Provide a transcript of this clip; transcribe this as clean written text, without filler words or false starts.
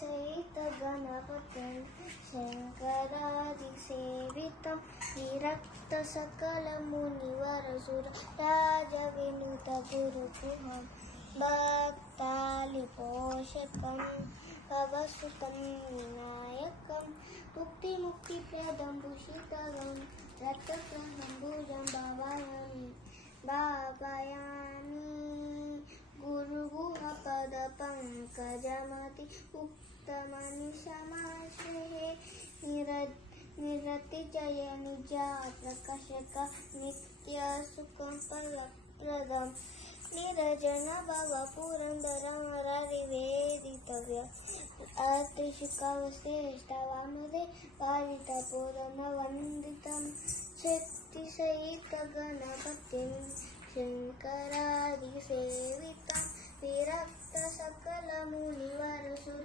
सहित गणपतिं शङ्करादिसेवितं विरक्तसकलमुनिवरसुरराजविनुतगुरुगुहं भक्तालिपोषकं भवसुतं विनायकं मुक्तिमुक्तिप्रदं भूषितगं रक्तप्रभं भावयामि गुरुगुहपदपङ्कजमति उक्तमनिशमाश्रये निरतिजय निजा प्रकाशक नित्यसुखं फलप्रदम् निरजन भव पुरन्दरं हरिवेदितव्य अत्रिशुकवश्रेष्ठवामदे पालितपूर्णवन्दितं शक्तिसहितगणपतिं शङ्करादिसेवितं विरक्तसकलमुनिवरसुर